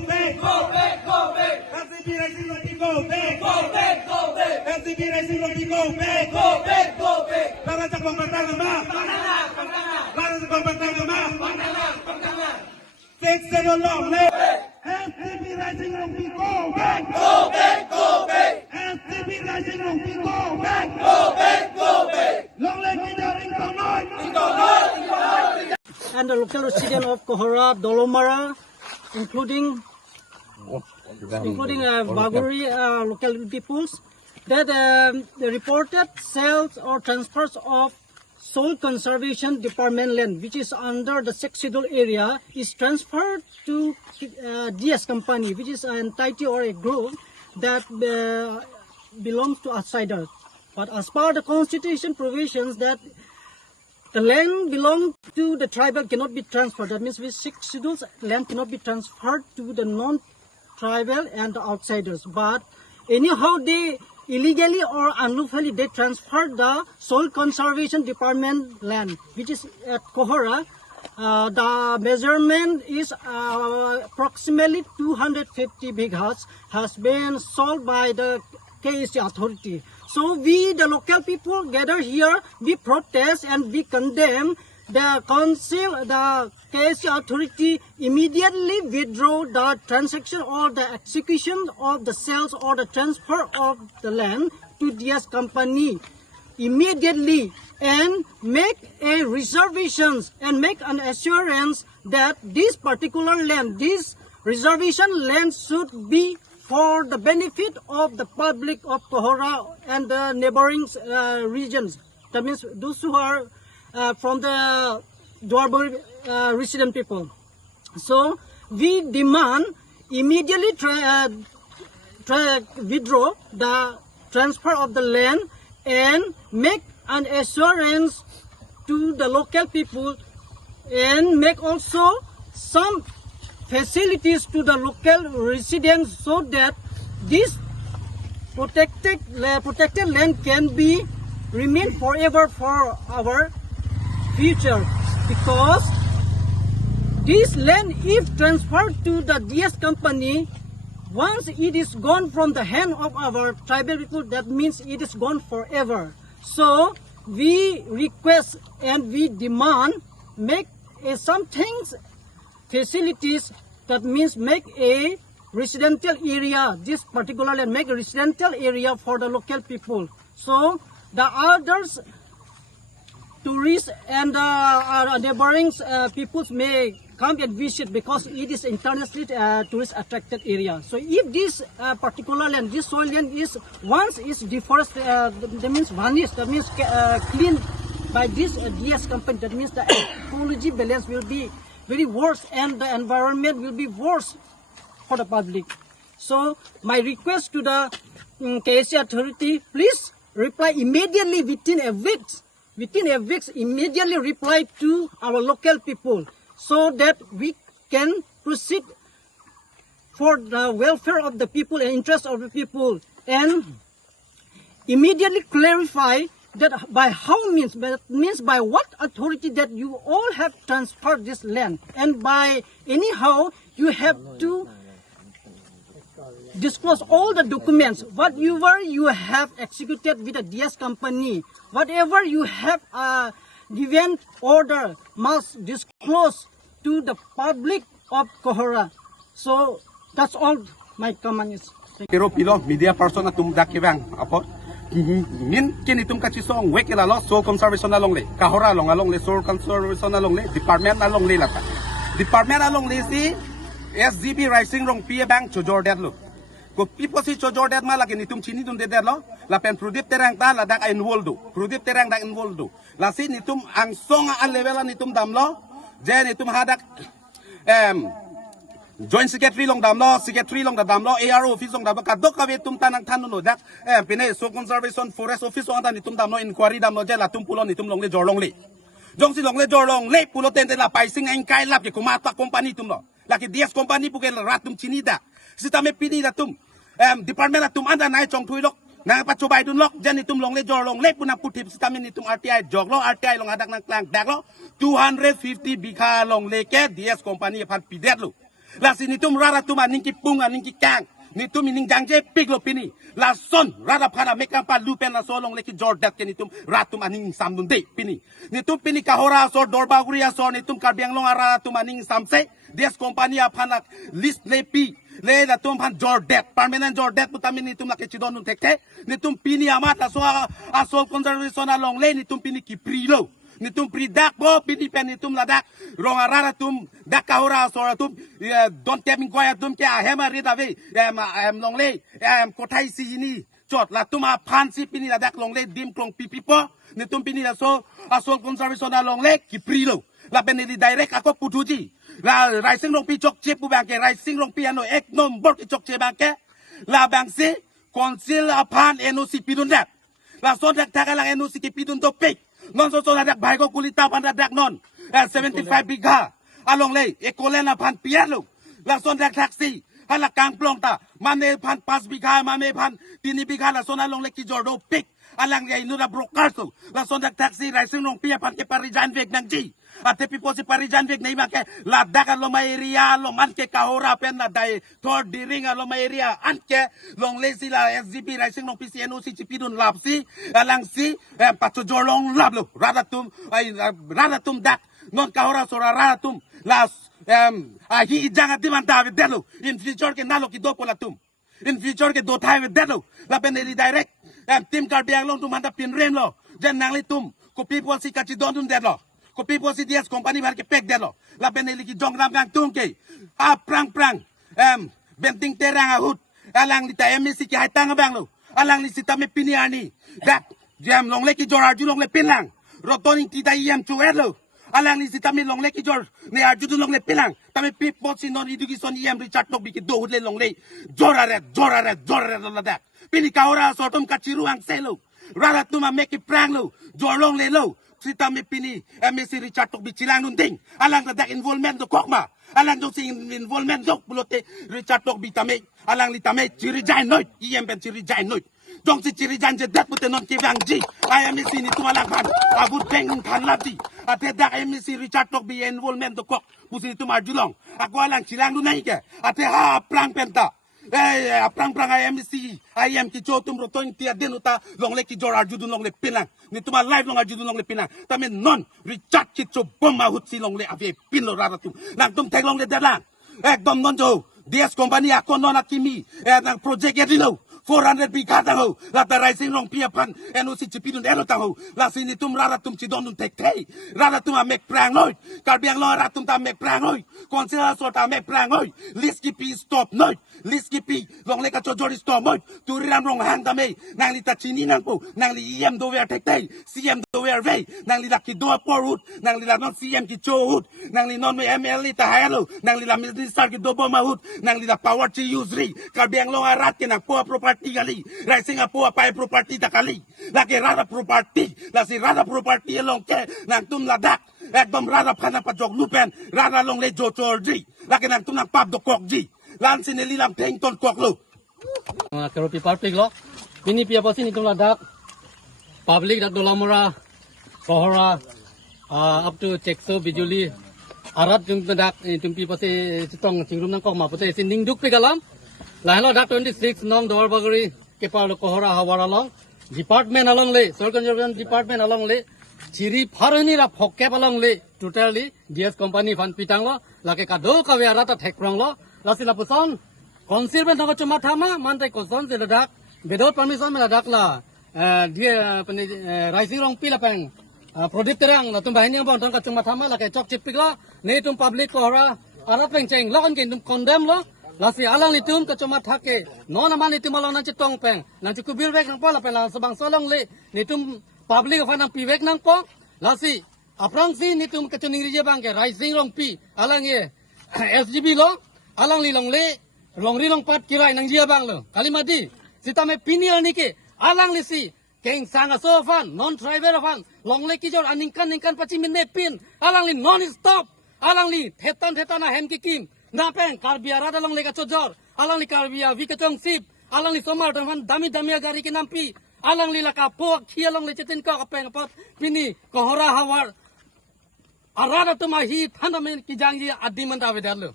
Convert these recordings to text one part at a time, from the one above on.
go back. Go back, go back. LCP Rising Rugby, go back. Go back, go back. LCP Rising Rugby, go back. Go back, go back. Laran sa pagpagtagama. Laran sa pagpagtagama. Six seven long leg. LCP Rising Rugby, go back. Go back, go back. LCP Rising Rugby, go back. Go back, go back. Long leg leader in Tonoy. And the local resident of Kohora, Dolomara, including Baguri local peoples, that the reported sales or transfers of Soil Conservation Department land, which is under the 6th schedule area, is transferred to DS company, which is an entity or a group that belongs to outsiders. But as per the constitution provisions that the land belong to the tribal cannot be transferred. That means with 6 schedules, land cannot be transferred to the non-tribal and the outsiders. But anyhow, they illegally or unlawfully they transferred the Soil Conservation Department land, which is at Kohora. The measurement is approximately 250 bighas, has been sold by the KSC authority. So we, the local people, gather here, we protest and we condemn the council, the KSC authority immediately withdraw the transaction or the execution of the sales or the transfer of the land to DS company immediately, and make a reservations and make an assurance that this particular land, this reservation land should be for the benefit of the public of Kohora and the neighboring regions. That means those who are from the Dwarbury resident people. So we demand immediately withdraw the transfer of the land and make an assurance to the local people, and make also some facilities to the local residents so that this protected land can be remain forever for our future. Because this land, if transferred to the DS company, once it is gone from the hand of our tribal people, that means it is gone forever. So we request and we demand make some things facilities, that means make a residential area, this particular land, make a residential area for the local people. So the others, tourists and neighboring peoples may come and visit, because it is internationally tourist attracted area. So if this particular land, this soil land is once is deforested, that means vanished, that means cleaned by this DS company, that means the ecology balance will be very worse and the environment will be worse for the public. So my request to the KSC authority, please reply immediately within a week. Within a week, immediately reply to our local people so that we can proceed for the welfare of the people and interest of the people, and immediately clarify that by how means, but means by what authority that you all have transferred this land, and by anyhow you have to disclose all the documents, whatever you have executed with the DS company, whatever you have given order must disclose to the public of Kohora. So that's all my comment is. Pero pilo media person na tumdakibang apo min kini tum kachisong wekela lo so conservation along le Kahora along le so conservation along le department along le lata department along le si SGB Rising Rong Pia Bank chojor det lo ko pipo si chojor det ma lagi ni tum chini tum det lo la pen prudip terang ta la dak involdo prudip terang dak involdo la si ni tum ang songa al level ni tum damlo je ni tum hadak Joint Secretary long damlo, Secretary long damlo, ARO office long damlo, kadok kawe tum tanang tanuno dak, pine so conservation forest office long ni tum damlo inquiry damlo je la tum pulo ni tum long le jor long le. Jong si long le jor long le pulo tente la paising ang kai lap ke kumata company tum lo. Laki DS company puke rat tum chinida. Si tame pini da tum, department la tum anda nai chong thui lok. Nang pachubay dun lok, jan ni tum long le jor long le punang putip si tame ni tum RTI jog lo, RTI long hadak nang klang dak lo, 250 bigha long le ke DS company pan pidet lo. la si ni tum rara tum aning ki pung aning ki kang ni tum ining jangje pig lo pini la son rara phana mekam pa lupen la solong le ki jordat ke ni tum ratum aning samdun de pini ni tum pini kahora so dorba guria so ni tum karbiang long ara tum aning samse des company a phana list le pi le la tum phan jordat permanent jordat putamin ni tum la ke chidon nun tekte ni tum pini amat la so a so conservation along le ni tum pini ki prilo ni tum pri dak bo pini pen ni tum la dak rong arara tum dak kahora so tum don tem goya tum ke a hema ri dave em long le kothai si ni chot la tum a phan si pini la dak long le dim klong pipi po ni tum pini la so a so conservation along le ki prilo la pen ni direct ako putuji la rising rong pi chok che pu bang ke rising rong pi ano ek nom bor ki chok che bang ke la bang se konsil a phan NOC pidun dak la so dak thakalang NOC ki pidun to pek non so na dak bai ko kulita pan dak non 75 biga along le ekolena pan pialo la son dak taxi hala kang plong ta mane pan 5 biga mame pan 3 biga la son along le ki jordo pik alang le inu da broker so la son dak taxi rising rong pia pan ke parijan vek nang ji ate pipo si parijan vek nei ma ke la dak lo ma area lo man ke kahora pen na dai thor diring lo ma area an ke long le si la SGP rising rong PCNOC chipidun lap si alang si pato jorlong lap lo radatum dak non kahora so radatum las hi janga dimanta ve delo in future ke nalo ki do polatum in future ke do thai ve delo la pen direct tim karbiang long tum handa pin rem lo jen nang le tum ko people si kachi don dun delo ko people si DS company bar ke pek delo la pen ki jong ram gang tum ke a prang benting terang ahut alang li ta MSC ki hai tang bang lo alang li sita me piniani dak jam long le ki jor arju long le pinlang rotoning ti dai yam chu elo alang li sita me long le ki jor ne arju long le pinlang tame people si non education yam richard tok bi ki do hut le long le jorare la dak pini kaora sotom ka chiru ang selo rara tuma make ki prang lo jor long le lo sita me pini MSC richard tok bi chilang nun ding alang da dak involvement do kokma alang do sing involvement dok bulote richard tok bi tame alang li tame chiri jai noit yam ben chiri jai noit jong si chiri jan je dat pute non ki bang ji IMC ni tumalang pan abut peng kan lapti ate dak IMC richard tok bi involvement do kok pusi tumar julong aku alang chilang du nai ke ate ha prang penta prang IMC IM ki chotum roton tia denuta long le ki jor arju du long le pinang ni tuma live long arju du long le pinang tame non richard ki cho bomma hut si long le ave pin lo raratum nang tum thek long le dalang ekdom non jo DS company ako non akimi nang project edilo 400 biga tahu la rising rong pia pan NOC chipidun elo tahu la sini tum rara tum chidon nun tek thei rara tum mek prang noi karbiang lo rara tum ta mek prang noi konsela so ta mek prang noi liski pi stop noi liski pi long le ka chojori stop noi tu ram rong hang ta me nang li ta chini nang po nang li em do wer tek thei CM do wer ve nang li la ki do por hut nang li la non CM ki cho hut nang li non me ML ta haelo nang li la minister ki do bo ma hut nang li la power chi use ri karbiang lo arat ke nang po property kali rising apo apa property ta kali lagi rada property la si rada property long ke nang tum ladak ekdom rada phana pa jog lupen rada long le jo chorji lagi nang tum nang pap do kok ji lan sin li lam theng ton kok lo Karo pi parpik lo pini pia pasi ni tum ladak public dak dolamora kohora up to chekso bijuli arat tum dak tum pi pasi chitong chingrum nang kok ma pate sin ning duk pe galam Lahlo dak 26 nong dor bagari ke par kohora hawara long department along le soil conservation department along le chiri pharani ra phokke along le totally DS company fan pitang lo lake ka do ka wera ta thekrong lo lasila puson conservation ko chuma thama man tai koson se dak without permission me dak la dia pani rising rong pila pang product terang la tum bahini bon ton ka chuma thama lake chok chip pikla ne tum public kohora arat peng cheng lo kan ke tum condemn lo Lasi alang ni tum kacuma thake non aman ni tum alang nanti tong peng nanti kubil vek nang po la pelang sebang solong le ni tum public of nang piwek nang po lasi aprang si ni tum kacuni rije bang ke rising long pi alang ye SGB lo alang li long le long ri long pat kirai nang jia bang lo kalimati sita me pinil ni ke alang li si keng sanga so fan non tribal fan long le ki jor aningkan pachi min ne pin alang li non stop alang li thetan na hem ki kim na peng karbia rada long lega chojor alang li karbia vi katong sip alang li somar tan dami gari ki nampi alang li laka po khia long le chetin ka peng pat pini kohora hawar arada tuma hi thanda men ki jangji adi man ta vedalo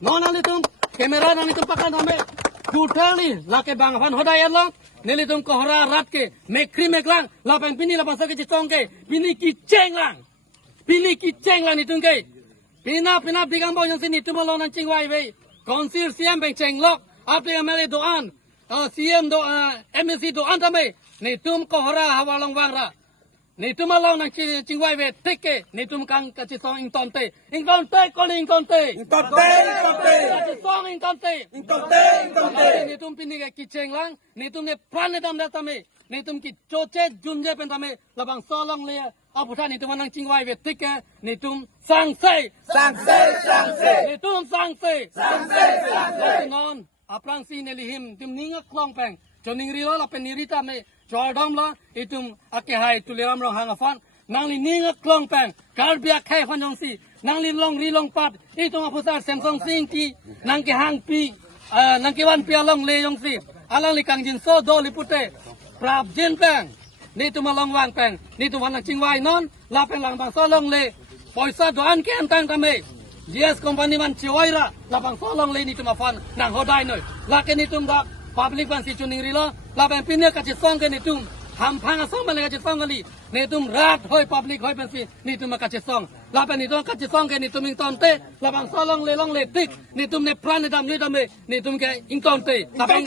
nona litum kamera nang litum pakan ame totally lake bang fan hodai along nelitum kohra rat ke mekri meklang lapan pini lapan sakit citong ke pini ki ceng lang nitum ke pina bigang bau yang sini tu malon nang cing wai wei konsir siam beng ceng lok apa yang mele doan siam do MSC doan tame nitum kohra hawalong wangra nitum malon nang cing wai wei teke nitum kang kacitong ingtonte koli ingtonte kacitong ingtonte nitum pini ke kiceng lang nitum ne prane dam datame nitum ki choche junje pentame labang solong le aputan nitum nang cing wai wei teke nitum sangse nitum sangse non aprang si nelihim tum ninga klong peng joning rilo la penirita me jordom la itum ake hai tuliram rong hangafan nang li ninga klong peng karbia khai fanjong si nang li long rilong pat itum apusar samsung sing ti nang ke hang pi nang ke wan pi along le yong si alang li kang jin so do li pute prap jin peng ni tu malong wang peng ni tu wan ching wai non la peng lang bang so long le poisa doan ke antang tame GS company man chiwaira lapang solong le ni tu mafan nang hodai noi la ke ni tum da public ban si chuning rilo la peng pinya ka chi song ke ni tum ham phang a song ma le ka chi song ali ni tum rat hoi public hoi ban si ni tum ka chi song la peng ni tum ka chi song ke ni tum ing ton te lapang solong le tik ni tum ne pran dam ni dam ni tum ke ing ton te la peng